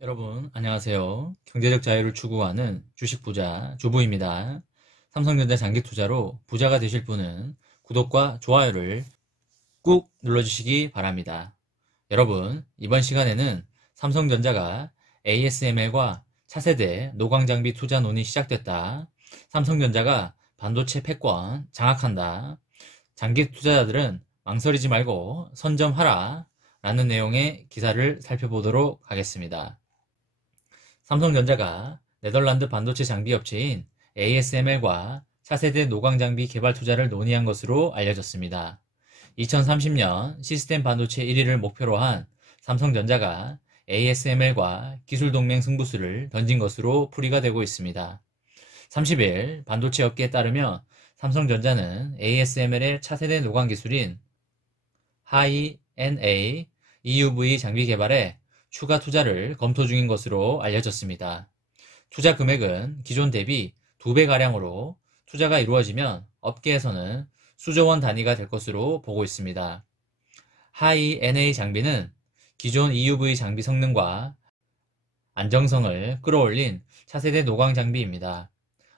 여러분, 안녕하세요. 경제적 자유를 추구하는 주식 부자 주부입니다. 삼성전자 장기 투자로 부자가 되실 분은 구독과 좋아요를 꾹 눌러주시기 바랍니다. 여러분, 이번 시간에는 삼성전자가 ASML과 차세대 노광장비 투자 논의 시작됐다. 삼성전자가 반도체 패권 장악한다. 장기 투자자들은 망설이지 말고 선점하라. 라는 내용의 기사를 살펴보도록 하겠습니다. 삼성전자가 네덜란드 반도체 장비 업체인 ASML과 차세대 노광 장비 개발 투자를 논의한 것으로 알려졌습니다. 2030년 시스템 반도체 1위를 목표로 한 삼성전자가 ASML과 기술 동맹 승부수를 던진 것으로 풀이가 되고 있습니다. 30일 반도체 업계에 따르면 삼성전자는 ASML의 차세대 노광 기술인 High-NA EUV 장비 개발에 추가 투자를 검토 중인 것으로 알려졌습니다. 투자 금액은 기존 대비 2배가량으로 투자가 이루어지면 업계에서는 수조 원 단위가 될 것으로 보고 있습니다. High-NA 장비는 기존 EUV 장비 성능과 안정성을 끌어올린 차세대 노광 장비입니다.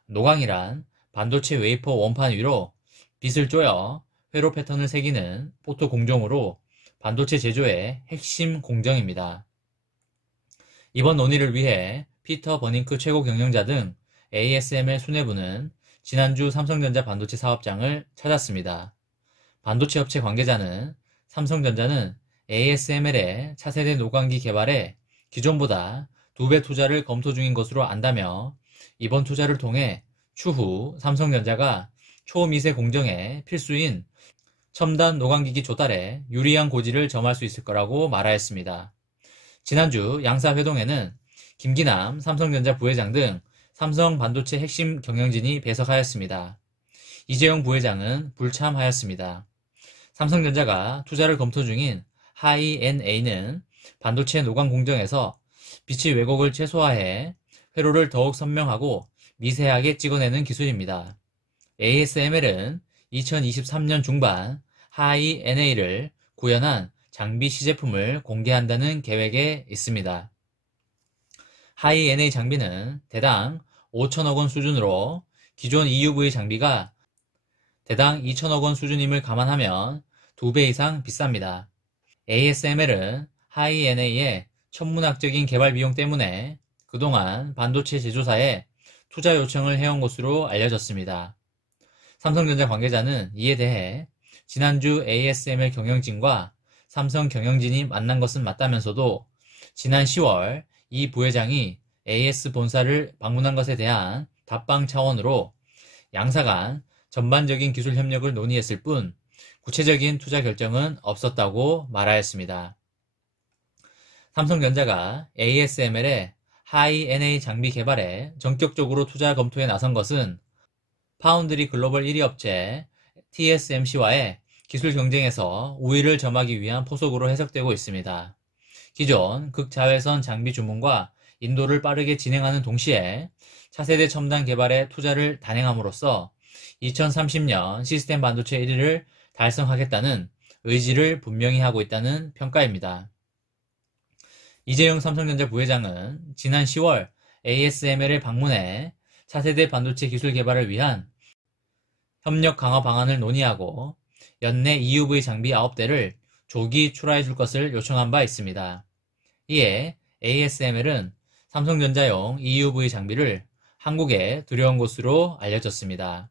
노광이란 반도체 웨이퍼 원판 위로 빛을 쪼여 회로 패턴을 새기는 포토 공정으로 반도체 제조의 핵심 공정입니다. 이번 논의를 위해 피터 버닝크 최고 경영자 등 ASML 수뇌부는 지난주 삼성전자 반도체 사업장을 찾았습니다. 반도체 업체 관계자는 삼성전자는 ASML의 차세대 노광기 개발에 기존보다 2배 투자를 검토 중인 것으로 안다며 이번 투자를 통해 추후 삼성전자가 초미세 공정에 필수인 첨단 노광기기 조달에 유리한 고지를 점할 수 있을 거라고 말하였습니다. 지난주 양사회동에는 김기남 삼성전자 부회장 등 삼성 반도체 핵심 경영진이 배석하였습니다. 이재용 부회장은 불참하였습니다. 삼성전자가 투자를 검토 중인 High-NA는 반도체 노광 공정에서 빛의 왜곡을 최소화해 회로를 더욱 선명하고 미세하게 찍어내는 기술입니다. ASML은 2023년 중반 High-NA를 구현한 장비 시제품을 공개한다는 계획에 있습니다. High-NA 장비는 대당 5천억 원 수준으로 기존 EUV 장비가 대당 2천억 원 수준임을 감안하면 2배 이상 비쌉니다. ASML은 High-NA의 천문학적인 개발 비용 때문에 그동안 반도체 제조사에 투자 요청을 해온 것으로 알려졌습니다. 삼성전자 관계자는 이에 대해 지난주 ASML 경영진과 삼성 경영진이 만난 것은 맞다면서도 지난 10월 이 부회장이 AS 본사를 방문한 것에 대한 답방 차원으로 양사 간 전반적인 기술 협력을 논의했을 뿐 구체적인 투자 결정은 없었다고 말하였습니다. 삼성전자가 ASML의 High-NA 장비 개발에 전격적으로 투자 검토에 나선 것은 파운드리 글로벌 1위 업체 TSMC와의 기술 경쟁에서 우위를 점하기 위한 포석으로 해석되고 있습니다. 기존 극자외선 장비 주문과 인도를 빠르게 진행하는 동시에 차세대 첨단 개발에 투자를 단행함으로써 2030년 시스템 반도체 1위를 달성하겠다는 의지를 분명히 하고 있다는 평가입니다. 이재용 삼성전자 부회장은 지난 10월 ASML에 방문해 차세대 반도체 기술 개발을 위한 협력 강화 방안을 논의하고 연내 EUV 장비 9대를 조기 출하해 줄 것을 요청한 바 있습니다. 이에 ASML은 삼성전자용 EUV 장비를 한국에 들여온 것으로 알려졌습니다.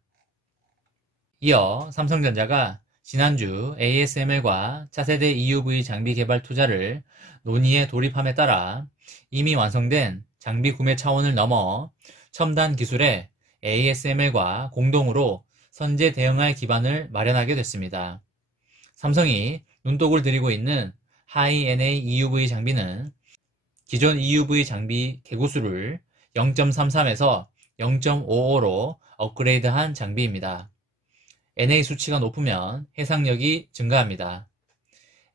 이어 삼성전자가 지난주 ASML과 차세대 EUV 장비 개발 투자를 논의에 돌입함에 따라 이미 완성된 장비 구매 차원을 넘어 첨단 기술에 ASML과 공동으로 선제 대응할 기반을 마련하게 됐습니다. 삼성이 눈독을 들이고 있는 High-NA EUV 장비는 기존 EUV 장비 개구수를 0.33에서 0.55로 업그레이드한 장비입니다. NA 수치가 높으면 해상력이 증가합니다.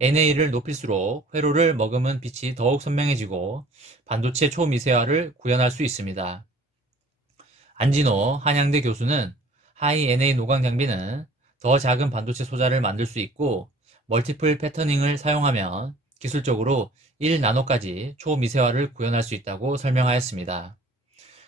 NA를 높일수록 회로를 머금은 빛이 더욱 선명해지고 반도체 초미세화를 구현할 수 있습니다. 안진호 한양대 교수는 High-NA 노광 장비는 더 작은 반도체 소자를 만들 수 있고 멀티플 패터닝을 사용하면 기술적으로 1나노까지 초미세화를 구현할 수 있다고 설명하였습니다.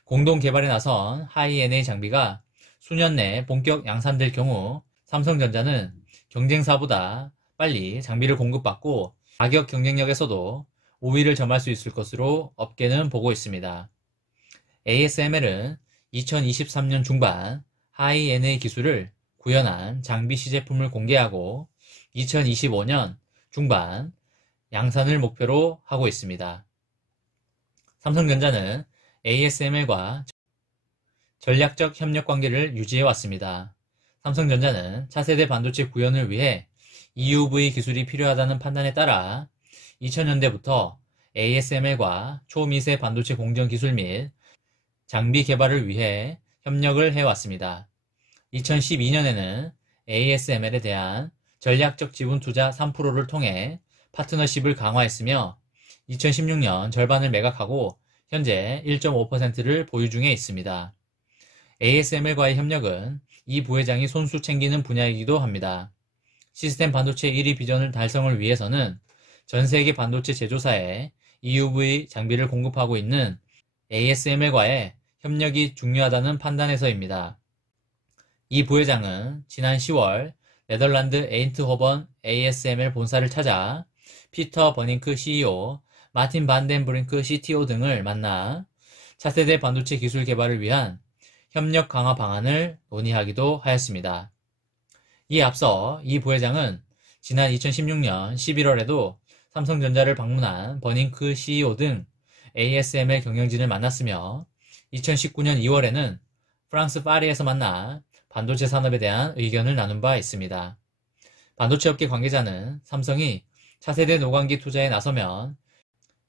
공동 개발에 나선 하이NA 장비가 수년 내 본격 양산될 경우 삼성전자는 경쟁사보다 빨리 장비를 공급받고 가격 경쟁력에서도 우위를 점할 수 있을 것으로 업계는 보고 있습니다. ASML은 2023년 중반 하이NA 기술을 구현한 장비 시제품을 공개하고 2025년 중반 양산을 목표로 하고 있습니다. 삼성전자는 ASML과 전략적 협력 관계를 유지해 왔습니다. 삼성전자는 차세대 반도체 구현을 위해 EUV 기술이 필요하다는 판단에 따라 2000년대부터 ASML과 초미세 반도체 공정 기술 및 장비 개발을 위해 협력을 해왔습니다. 2012년에는 ASML에 대한 전략적 지분 투자 3%를 통해 파트너십을 강화했으며 2016년 절반을 매각하고 현재 1.5%를 보유 중에 있습니다. ASML과의 협력은 이 부회장이 손수 챙기는 분야이기도 합니다. 시스템 반도체 1위 비전을 달성을 위해서는 전 세계 반도체 제조사에 EUV 장비를 공급하고 있는 ASML과의 협력이 중요하다는 판단에서입니다. 이 부회장은 지난 10월 네덜란드 에인트호번 ASML 본사를 찾아 피터 버닝크 CEO, 마틴 반 덴 브링크 CTO 등을 만나 차세대 반도체 기술 개발을 위한 협력 강화 방안을 논의하기도 하였습니다. 이에 앞서 이 부회장은 지난 2016년 11월에도 삼성전자를 방문한 버닝크 CEO 등 ASML 경영진을 만났으며 2019년 2월에는 프랑스 파리에서 만나 반도체 산업에 대한 의견을 나눈 바 있습니다. 반도체 업계 관계자는 삼성이 차세대 노광기 투자에 나서면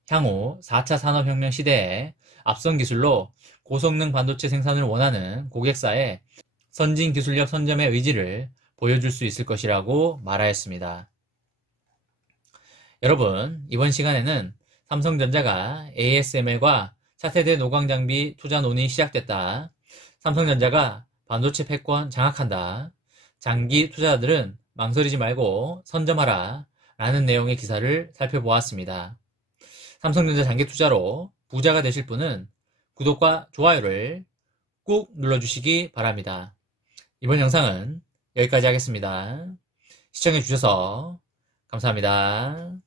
향후 4차 산업혁명 시대에 앞선 기술로 고성능 반도체 생산을 원하는 고객사의 선진 기술력 선점의 의지를 보여줄 수 있을 것이라고 말하였습니다. 여러분, 이번 시간에는 삼성전자가 ASML과 차세대 노광 장비 투자 논의 시작됐다. 삼성전자가 반도체 패권 장악한다. 장기 투자자들은 망설이지 말고 선점하라. 라는 내용의 기사를 살펴보았습니다. 삼성전자 장기 투자로 부자가 되실 분은 구독과 좋아요를 꾹 눌러주시기 바랍니다. 이번 영상은 여기까지 하겠습니다. 시청해주셔서 감사합니다.